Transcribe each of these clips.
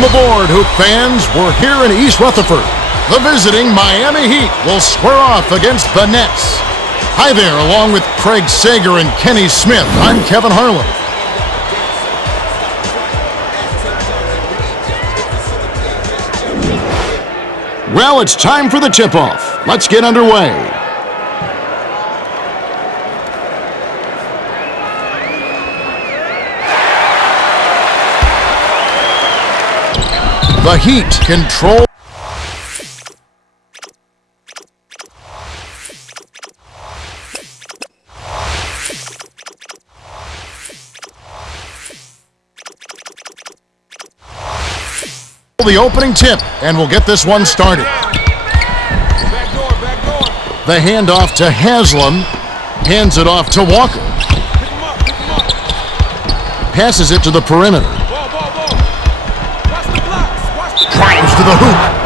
Welcome aboard, Hoop fans. We're here in East Rutherford. The visiting Miami Heat will square off against the Nets. Hi there, along with Craig Sager and Kenny Smith, I'm Kevin Harlan. Well, it's time for the tip-off. Let's get underway. The Heat control. The opening tip, and we'll get this one started. The handoff to Haslam, hands it off to Walker. Passes it to the perimeter. Drives to the hoop.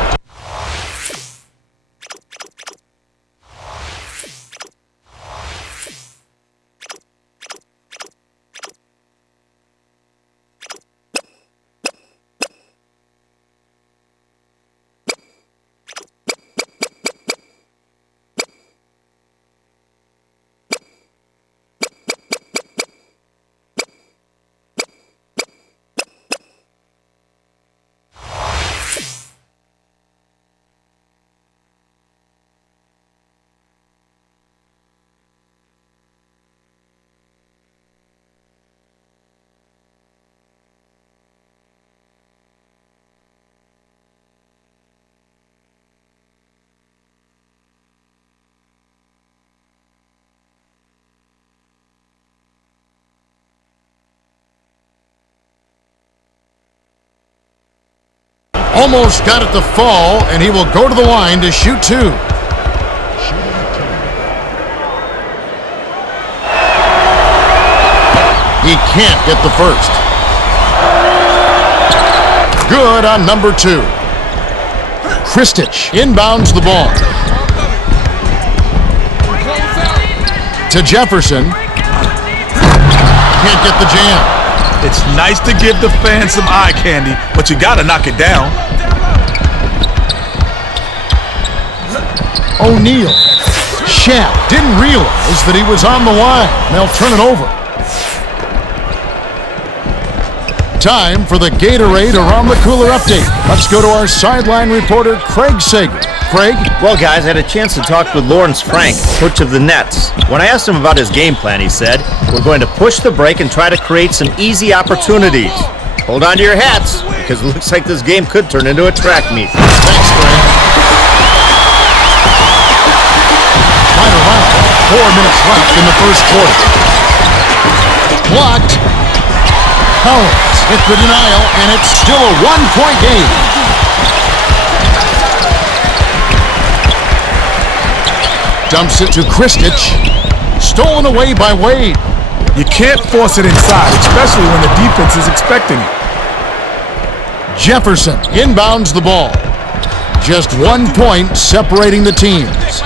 Almost got it to fall, and he will go to the line to shoot two. He can't get the first. Good on number two. Kristich inbounds the ball. To Jefferson. Can't get the jam. It's nice to give the fans some eye candy, but you gotta knock it down. O'Neal. Shaq didn't realize that he was on the line. They'll turn it over. Time for the Gatorade Around the Cooler update. Let's go to our sideline reporter, Craig Sager. Craig? Well, guys, I had a chance to talk with Lawrence Frank, coach of the Nets. When I asked him about his game plan, he said, "We're going to push the break and try to create some easy opportunities. Hold on to your hats, because it looks like this game could turn into a track meet." Thanks, Craig. Right around 4 minutes left in the first quarter. Blocked. Collins with the denial, and it's still a one-point game. Dumps it to Kristich. Stolen away by Wade. You can't force it inside, especially when the defense is expecting it. Jefferson inbounds the ball. Just 1 point separating the teams.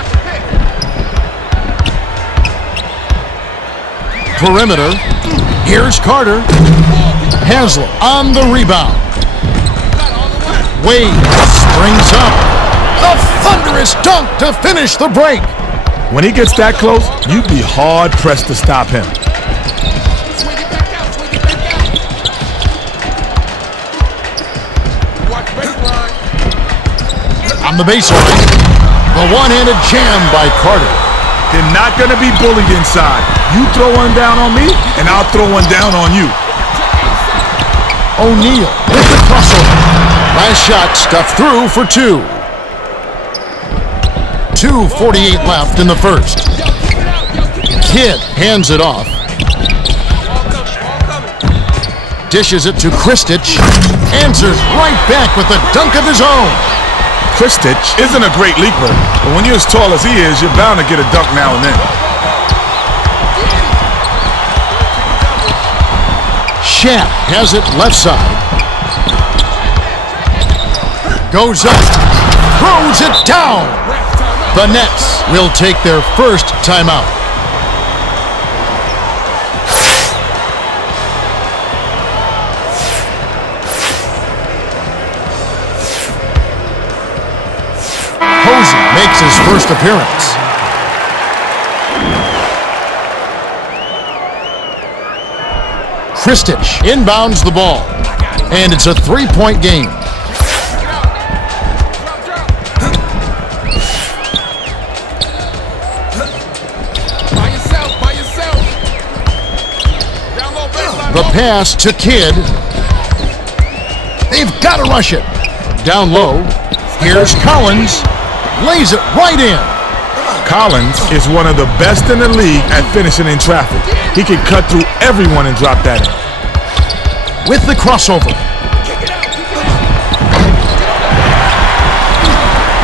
Perimeter. Here's Carter. Haslam on the rebound. Wade springs up. A thunderous dunk to finish the break. When he gets that close, you'd be hard-pressed to stop him. On the baseline, the one-handed jam by Carter. They're not going to be bullied inside. You throw one down on me, and I'll throw one down on you. O'Neal with the crossover. Last shot stuffed through for two. 2:48 left in the first. Kidd hands it off. Dishes it to Kristich. Answers right back with a dunk of his own. Kristich isn't a great leaper, but when you're as tall as he is, you're bound to get a dunk now and then. Shaq has it left side. Goes up. Throws it down. The Nets will take their first timeout. makes his first appearance. Kristich inbounds the ball, and it's a three-point game. The pass to Kidd. They've got to rush it. Down low. Here's Collins. Lays it right in. Collins is one of the best in the league at finishing in traffic. He can cut through everyone and drop that in. With the crossover.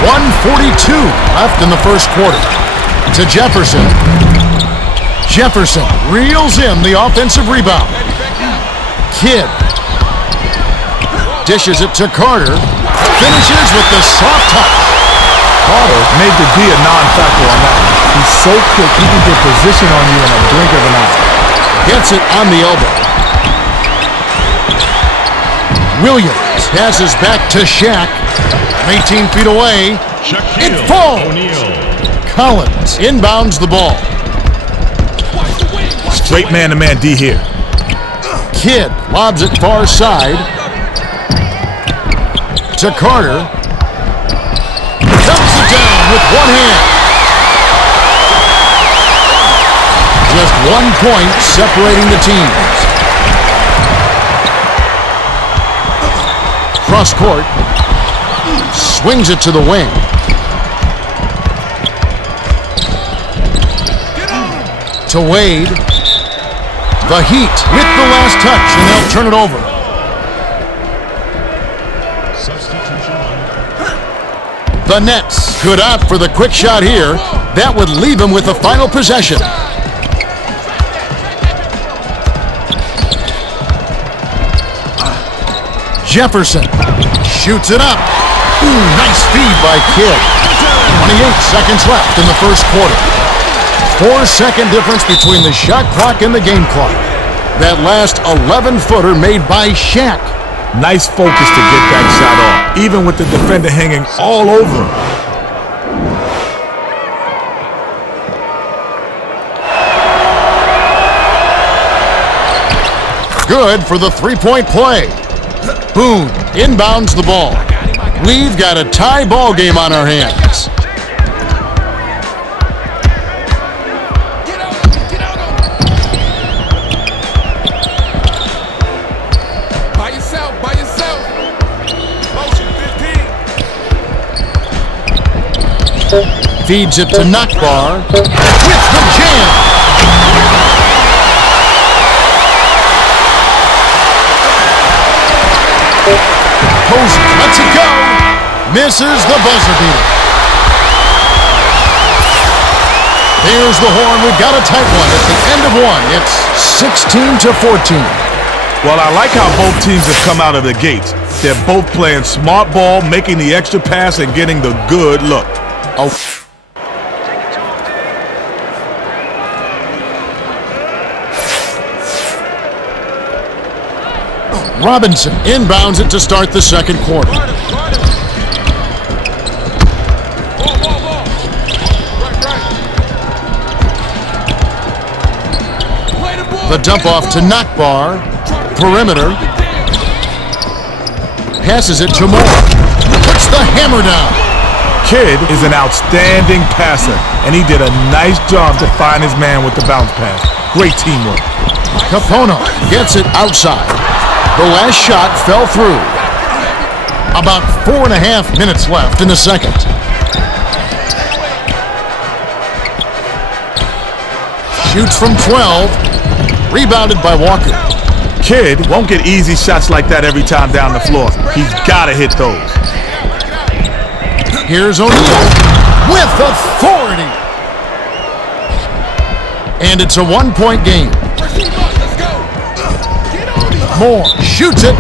1:42 left in the first quarter. To Jefferson. Jefferson reels in the offensive rebound. Kidd dishes it to Carter. Finishes with the soft touch. Carter made the D a non-factor on that one. He's so quick, he can get position on you in a blink of an eye. Gets it on the elbow. Williams passes back to Shaq. 18 feet away. It falls. Collins inbounds the ball. Straight man-to-man D here. Kidd lobs it far side. To Carter. Dumps it down with one hand. Just 1 point separating the teams. Cross court. Swings it to the wing. To Wade. The Heat with the last touch, and they'll turn it over. The Nets could opt for the quick shot here. That would leave him with the final possession. Jefferson shoots it up. Ooh, nice feed by Kidd. 28 seconds left in the first quarter. 4-second difference between the shot clock and the game clock. That last 11-footer made by Shaq. Nice focus to get that shot off, even with the defender hanging all over him. Good for the three-point play. Boone inbounds the ball. We've got a tie ball game on our hands. Feeds it to Nakbar with the jam. Posey lets it go. Misses the buzzer beater. There's the horn. We've got a tight one at the end of one. It's 16-14. Well, I like how both teams have come out of the gates. They're both playing smart ball, making the extra pass, and getting the good look. Oh. Robinson inbounds it to start the second quarter. The dump off to Nakbar. Perimeter. Passes it to Moore. Puts the hammer down. Kidd is an outstanding passer, and he did a nice job to find his man with the bounce pass. Great teamwork. Capono gets it outside. The last shot fell through. About 4.5 minutes left in the second. Shoots from 12. Rebounded by Walker. Kidd won't get easy shots like that every time down the floor. He's got to hit those. Here's O'Neal with authority. And it's a 1-point game. Moore shoots it.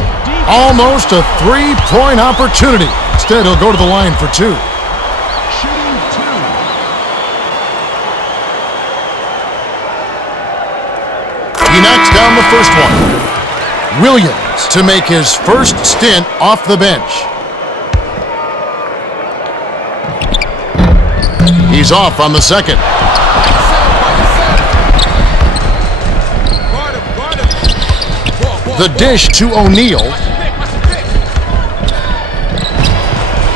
Almost a 3-point opportunity. Instead, he'll go to the line for 2. He knocks down the first one. Williams to make his first stint off the bench. He's off on the second. The dish to O'Neal.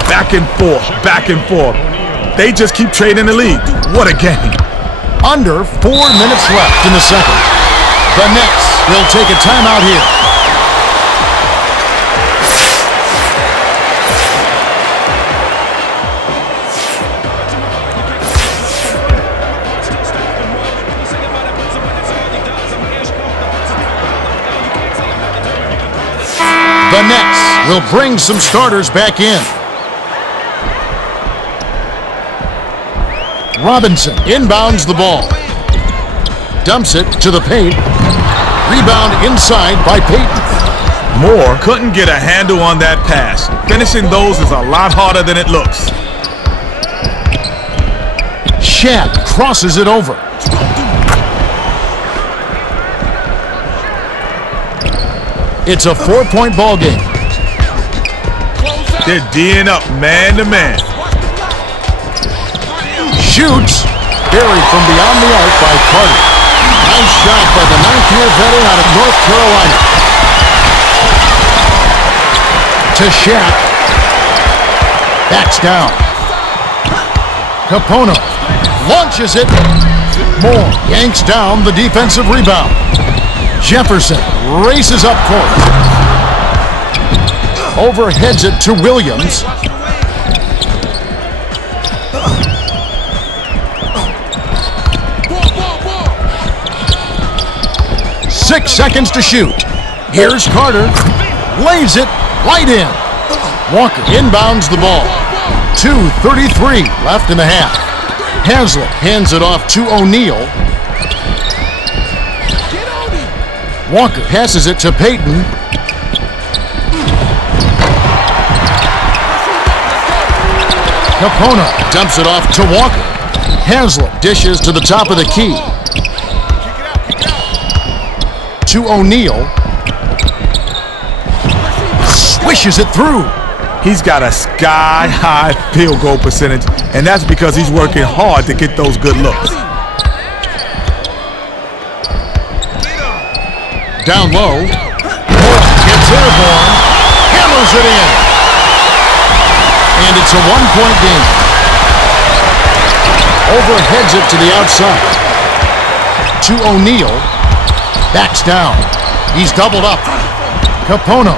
Back and forth, back and forth. They just keep trading the lead. What a game. Under 4 minutes left in the second. The Nets will take a timeout here. The Nets will bring some starters back in. Robinson inbounds the ball. Dumps it to the paint. Rebound inside by Payton. Moore couldn't get a handle on that pass. Finishing those is a lot harder than it looks. Shaq crosses it over. It's a 4-point ball game. They're D'ing up man to man. Shoots. Buried from beyond the arc by Carter. Nice shot by the 9th-year veteran out of North Carolina. To Shaq. Backs down. Capono launches it. Moore yanks down the defensive rebound. Jefferson races up court. Overheads it to Williams. Six seconds to shoot. Here's Carter. Lays it right in. Walker inbounds the ball. 2:33 left in the half. Haslett hands it off to O'Neal. Walker passes it to Payton. Capono dumps it off to Walker. Haslett dishes to the top of the key. To O'Neal. Swishes it through. He's got a sky-high field goal percentage, and that's because he's working hard to get those good looks. Down low. Moore gets airborne. Hammers it in. And it's a 1-point game. Overheads it to the outside. To O'Neal. Backs down. He's doubled up. Capono.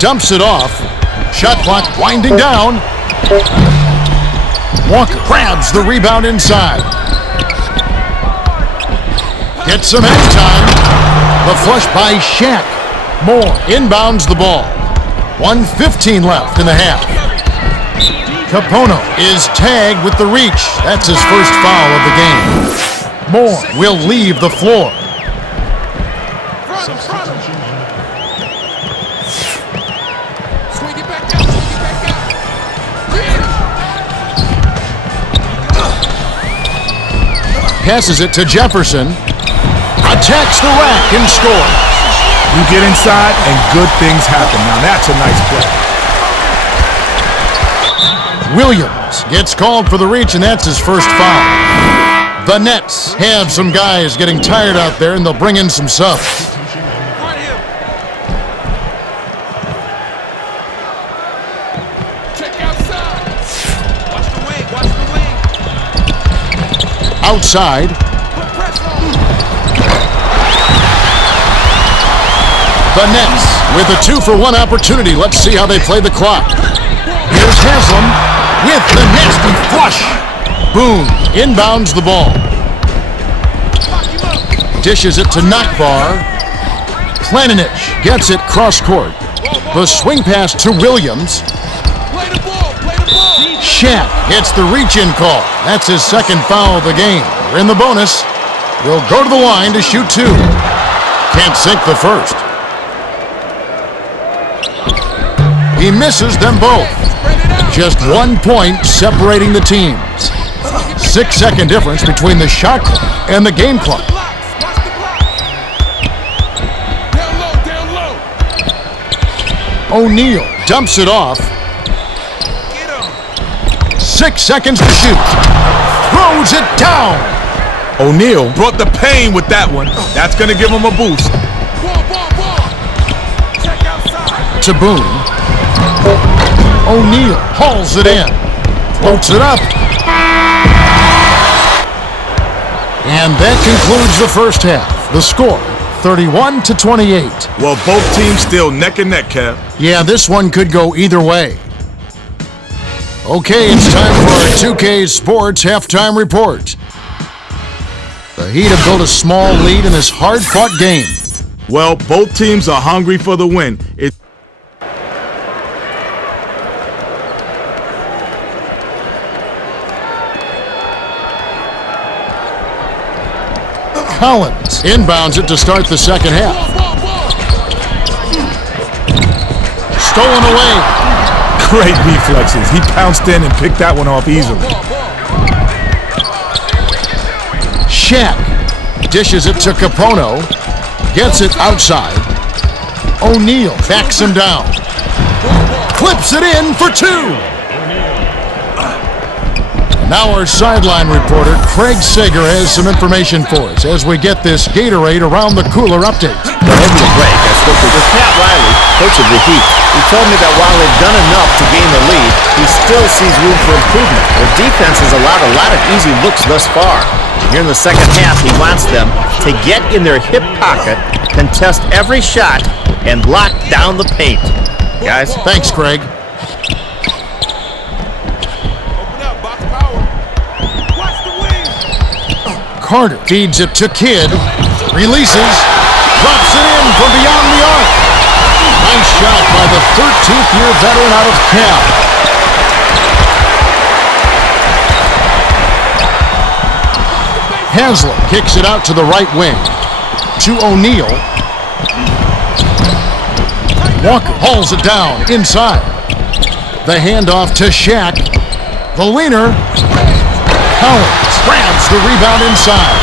Dumps it off. Shot clock winding down. Walker grabs the rebound inside. Gets some end time. The flush by Shaq. Moore inbounds the ball. 1:15 left in the half. Capono is tagged with the reach. That's his first foul of the game. Moore will leave the floor. Passes it to Jefferson. Attacks the rack and scores. You get inside and good things happen. Now that's a nice play. Williams gets called for the reach, and that's his first foul. The Nets have some guys getting tired out there, and they'll bring in some subs. Outside. The Nets with a 2-for-1 opportunity. Let's see how they play the clock. Here's Haslam with the nasty flush. Boom. Inbounds the ball. Dishes it to Nakbar. Planinich gets it cross court. The swing pass to Williams. Shaq gets the reach-in call. That's his second foul of the game. We're in the bonus. He'll go to the line to shoot two. Can't sink the first. He misses them both. Just 1 point separating the teams. 6-second difference between the shot clock and the game clock. O'Neal dumps it off. 6 seconds to shoot. Throws it down. O'Neal brought the pain with that one. That's going to give him a boost. To Boone. O'Neal hauls it in. Floats it up. And that concludes the first half. The score, 31-28. Well, both teams still neck and neck, Kev. Yeah, this one could go either way. Okay, it's time for our 2K Sports halftime report. The Heat have built a small lead in this hard-fought game. Well, both teams are hungry for the win. Collins inbounds it to start the second half. Stolen away. Great reflexes. He pounced in and picked that one off easily. Shaq dishes it to Capono. Gets it outside. O'Neal backs him down. Clips it in for two. Now our sideline reporter, Craig Sager, has some information for us as we get this Gatorade around the cooler update. Over the break, I spoke with Pat Riley, coach of the Heat. He told me that while they've done enough to gain the lead, he still sees room for improvement. Their defense has allowed a lot of easy looks thus far. Here in the second half, he wants them to get in their hip pocket, contest every shot, and lock down the paint. Guys? Thanks, Craig. Carter feeds it to Kidd. Releases. Drops it in from beyond the arc. Nice shot by the 13th-year veteran out of Cal. Haslem kicks it out to the right wing. To O'Neal. Walker hauls it down inside. The handoff to Shaq. The leaner. Collins grabs the rebound inside.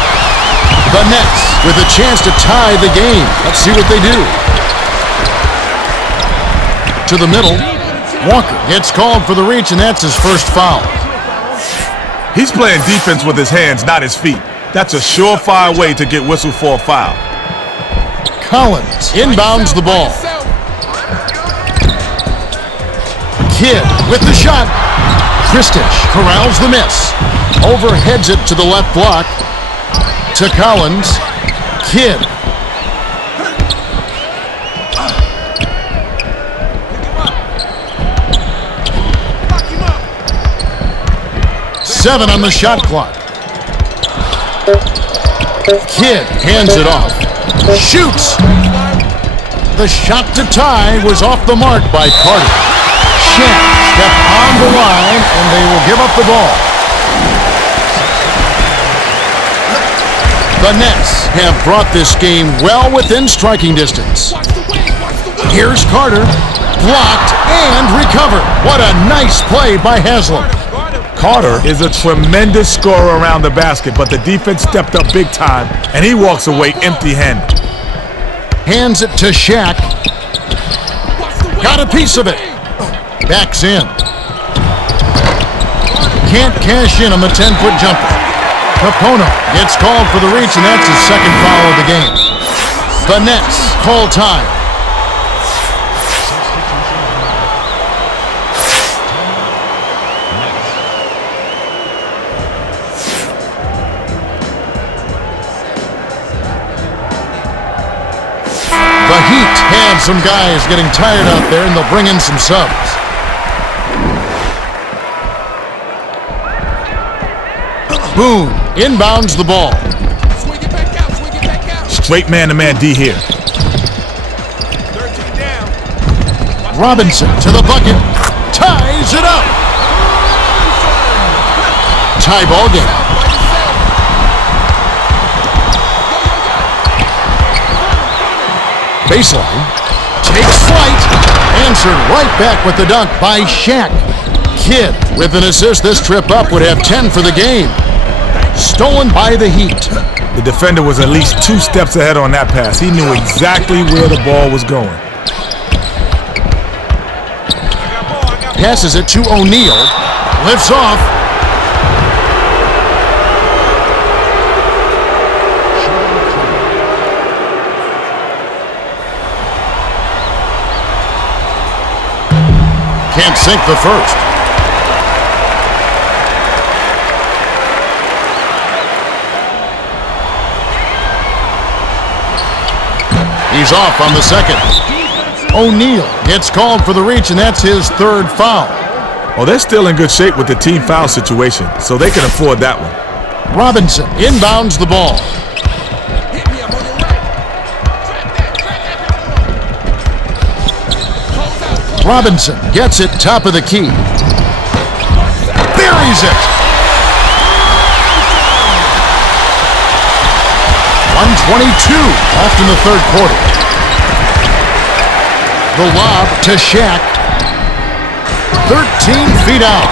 The Nets with a chance to tie the game. Let's see what they do. To the middle. Walker gets called for the reach, and that's his first foul. He's playing defense with his hands, not his feet. That's a surefire way to get whistled for a foul. Collins inbounds the ball. Kidd with the shot. Kristich corrals the miss. Overheads it to the left block. To Collins. Kidd. Seven on the shot clock. Kidd hands it off. Shoots. The shot to tie was off the mark by Carter. Shaq step on the line, and they will give up the ball. The Nets have brought this game well within striking distance. Here's Carter. Blocked and recovered. What a nice play by Haslem. Carter is a tremendous scorer around the basket, but the defense stepped up big time, and he walks away empty-handed. Hands it to Shaq. Got a piece of it. Backs in. Can't cash in on the 10-foot jumper. Capono gets called for the reach, and that's his second foul of the game. The Nets call time. The Heat have some guys getting tired out there, and they'll bring in some subs. Boone inbounds the ball. Straight man-to-man D here. Robinson to the bucket. Ties it up. Tie ball game. Baseline. Takes flight. Answered right back with the dunk by Shaq. Kidd with an assist. This trip up would have 10 for the game. Stolen by the Heat. The defender was at least 2 steps ahead on that pass. He knew exactly where the ball was going. Passes it to O'Neal. Lifts off. Can't sink the first. He's off on the second. O'Neal gets called for the reach, and that's his third foul. Well, they're still in good shape with the team foul situation, so they can afford that one. Robinson inbounds the ball. Robinson gets it top of the key. Buries it. 1:22 left in the third quarter. The lob to Shaq. 13 feet out.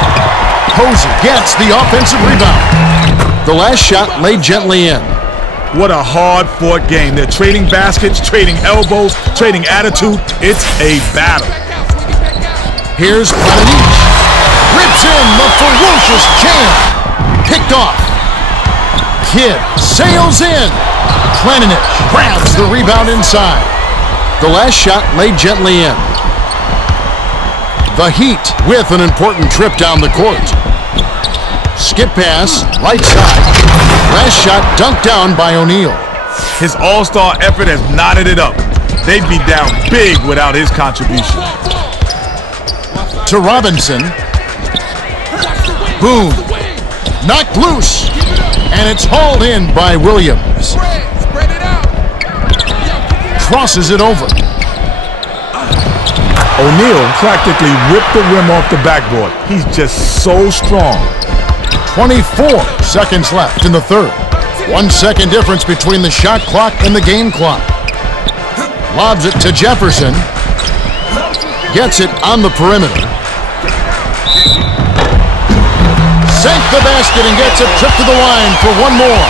Posey gets the offensive rebound. The last shot laid gently in. What a hard-fought game. They're trading baskets, trading elbows, trading attitude. It's a battle. Here's Planich. Rips in the ferocious jam. Picked off. Kidd sails in. Planich grabs the rebound inside. The last shot laid gently in. The Heat with an important trip down the court. Skip pass, right side. Last shot dunked down by O'Neal. His all-star effort has knotted it up. They'd be down big without his contribution. To Robinson. Boom. Knocked loose. And it's hauled in by Williams. Crosses it over. O'Neal practically ripped the rim off the backboard. He's just so strong. 24 seconds left in the third. 1 second difference between the shot clock and the game clock. Lobs it to Jefferson. Gets it on the perimeter. Sank the basket and gets a trip to the line for one more.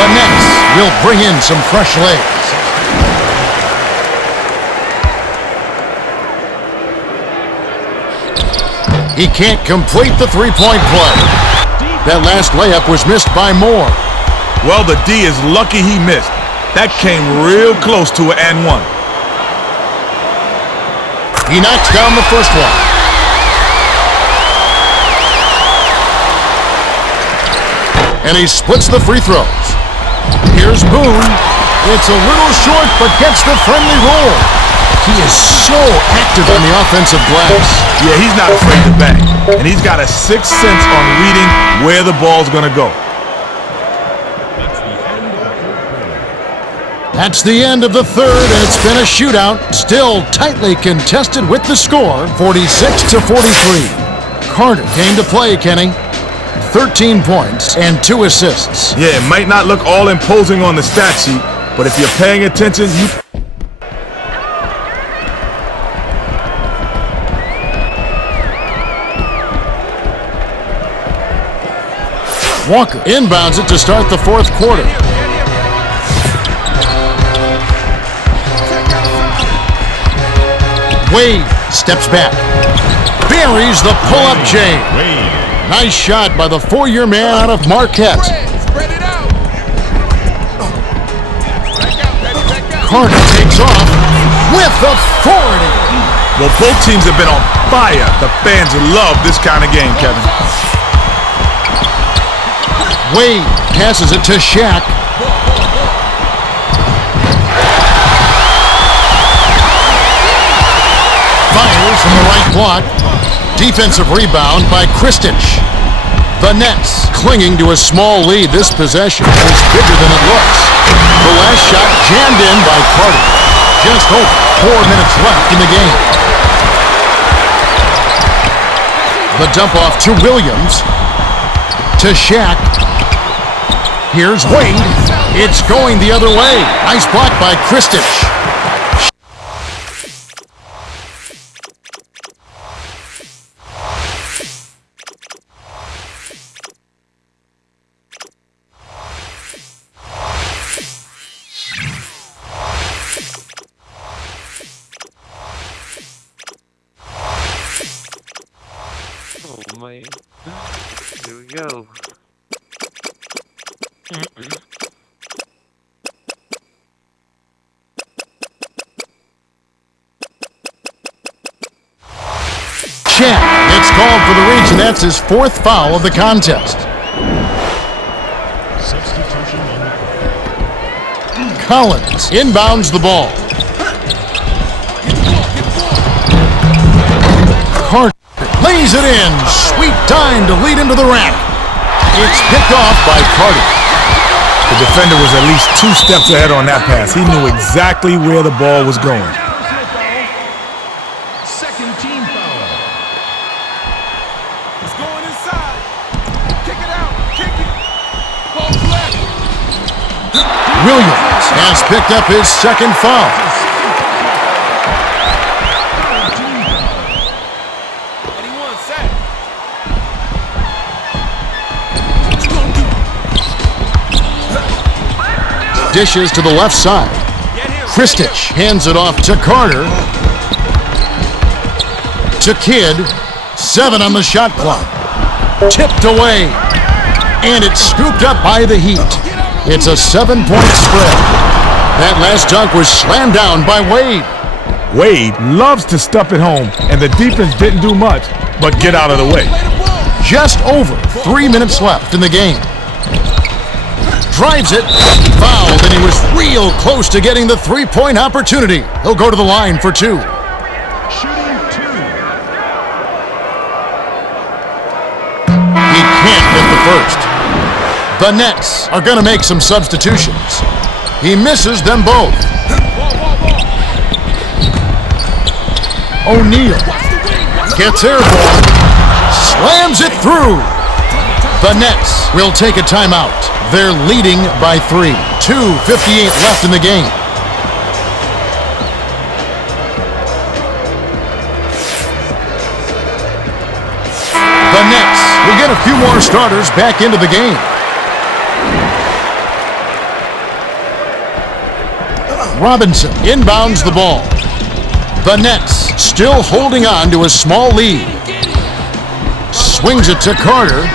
The Nets will bring in some fresh legs. He can't complete the three-point play. That last layup was missed by Moore. Well, the D is lucky he missed. That came real close to an and one. He knocks down the first one. And he splits the free throws. Here's Boone. It's a little short, but gets the friendly roll. He is so active on the offensive glass. Yeah, he's not afraid to bang. And he's got a sixth sense on reading where the ball's going to go. That's the end of the third, and it's been a shootout. Still tightly contested with the score, 46-43. Carter came to play, Kenny. 13 points and 2 assists. Yeah, it might not look all imposing on the stat sheet, but if you're paying attention, you... Walker inbounds it to start the fourth quarter. Wade steps back. Buries the pull-up chain. Nice shot by the 4-year man out of Marquette. Carter takes off with authority. Well, both teams have been on fire. The fans love this kind of game, Kevin. Wade passes it to Shaq. Fires from the right block. Defensive rebound by Kristich. The Nets clinging to a small lead. This possession is bigger than it looks. The last shot jammed in by Carter. Just over 4 minutes left in the game. The dump off to Williams. To Shaq. Here's Wade. It's going the other way. Nice block by Kristich. Oh man. Here we go. Shaq gets called for the reach, and that's his fourth foul of the contest. Substitution on the court. Collins inbounds the ball. Carter lays it in. Sweet dime to lead into the rack. It's picked off by Carter. The defender was at least 2 steps ahead on that pass. He knew exactly where the ball was going. Second team foul. It's going inside. Kick it out. Kick it. Ball's left. Williams has picked up his second foul. Anyone set. Dishes to the left side. Kristich hands it off to Carter. To Kidd. 7 on the shot clock. Tipped away. And it's scooped up by the Heat. It's a 7-point spread. That last dunk was slammed down by Wade. Wade loves to stuff it home, and the defense didn't do much but get out of the way. Just over 3 minutes left in the game. Drives it. Fouled, and he was real close to getting the three-point opportunity. He'll go to the line for 2. Shooting 2. He can't get the first. The Nets are going to make some substitutions. He misses them both. O'Neal gets airborne, slams it through. The Nets will take a timeout. They're leading by 3. 2:58 left in the game. The Nets will get a few more starters back into the game. Robinson inbounds the ball. The Nets still holding on to a small lead. Swings it to Carter.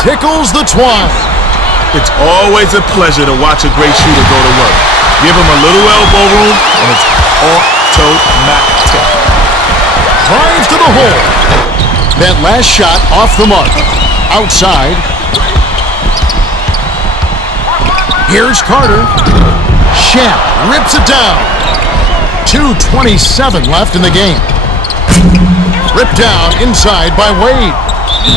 Tickles the twine. It's always a pleasure to watch a great shooter go to work. Give him a little elbow room, and it's automatic. Drives to the hole. That last shot off the mark. Outside. Here's Carter. Shaq rips it down. 2:27 left in the game. Ripped down inside by Wade.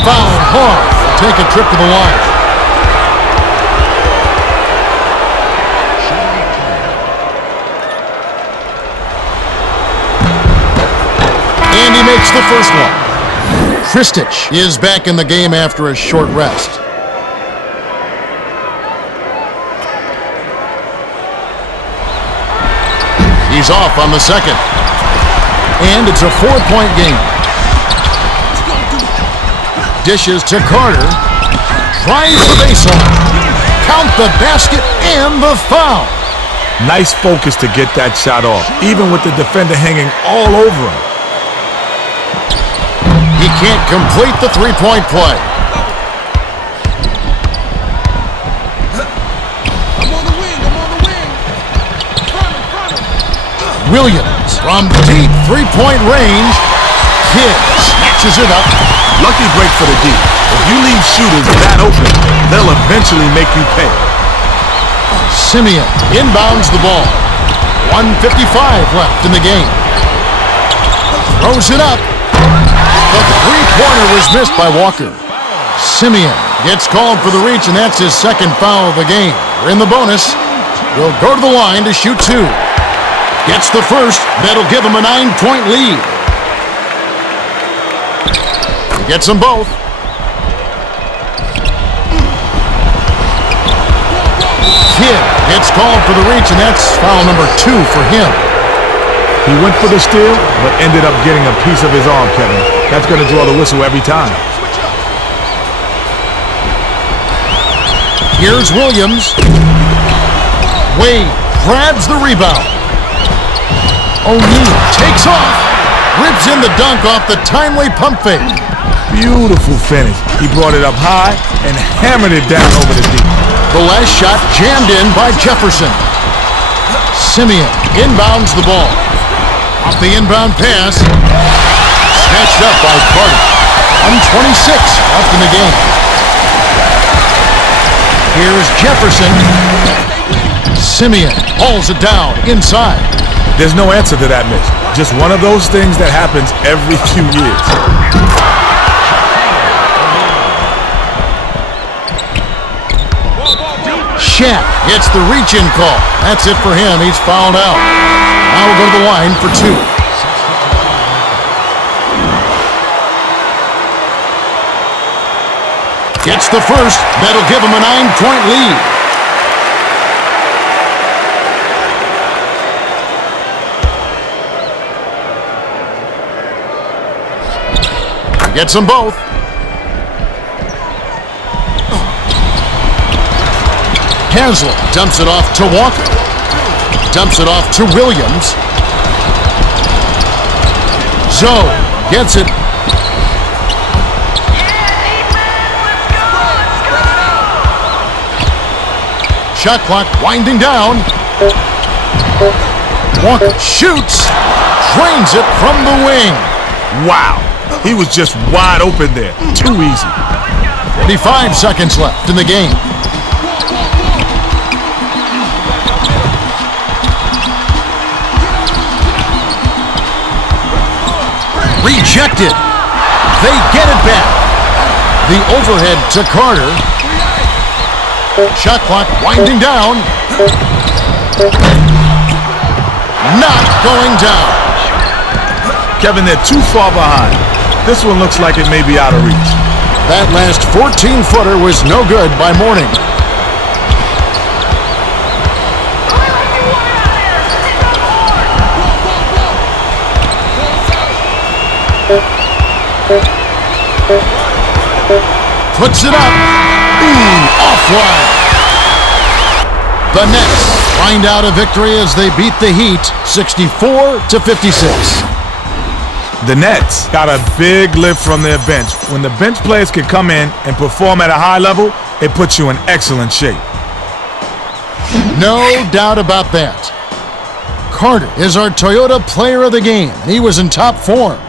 Fouled hard. Take a trip to the line. And he makes the first one. Kristich is back in the game after a short rest. He's off on the second. And it's a 4-point game. Dishes to Carter. Tries the baseline. Count the basket and the foul. Nice focus to get that shot off, even with the defender hanging all over him. He can't complete the three-point play. I'm on the wing. I'm on the wing. Front him. Williams from deep three-point range. Kidd snatches it up. Lucky break for the D. If you leave shooters that open, they'll eventually make you pay. Simeon inbounds the ball. 1:55 left in the game. Throws it up. The three-pointer was missed by Walker. Simeon gets called for the reach, and that's his second foul of the game. We're in the bonus. He'll go to the line to shoot 2. Gets the first. That'll give him a 9-point lead. He gets them both. Kidd gets called for the reach, and that's foul number 2 for him. He went for the steal, but ended up getting a piece of his arm, Kevin. That's going to draw the whistle every time. Here's Williams. Wade grabs the rebound. O'Neal takes off. Rips in the dunk off the timely pump fake. Beautiful finish. He brought it up high and hammered it down over the deep. The last shot jammed in by Jefferson. Simeon inbounds the ball. Off the inbound pass. Snatched up by Carter. 1:26 left in the game. Here's Jefferson. Simeon hauls it down inside. There's no answer to that, Mitch. Just one of those things that happens every few years. Shaq gets the reach-in call. That's it for him. He's fouled out. Now we'll go to the line for two. Gets the first. That'll give him a 9-point lead. Gets them both. Haslett dumps it off to Walker. Dumps it off to Williams. Zoe gets it. Shot clock winding down. Walker shoots. Drains it from the wing. Wow. He was just wide open there. Too easy. 45 seconds left in the game. Rejected. They get it back. The overhead to Carter. Shot clock winding down. Not going down. Kevin, they're too far behind. This one looks like it may be out of reach. That last 14-footer was no good by Mourning. Puts it up. Offline. The Nets find out a victory as they beat the Heat 64-56. The Nets got a big lift from their bench. When the bench players can come in and perform at a high level, it puts you in excellent shape. No doubt about that. Carter is our Toyota Player of the Game, and he was in top form.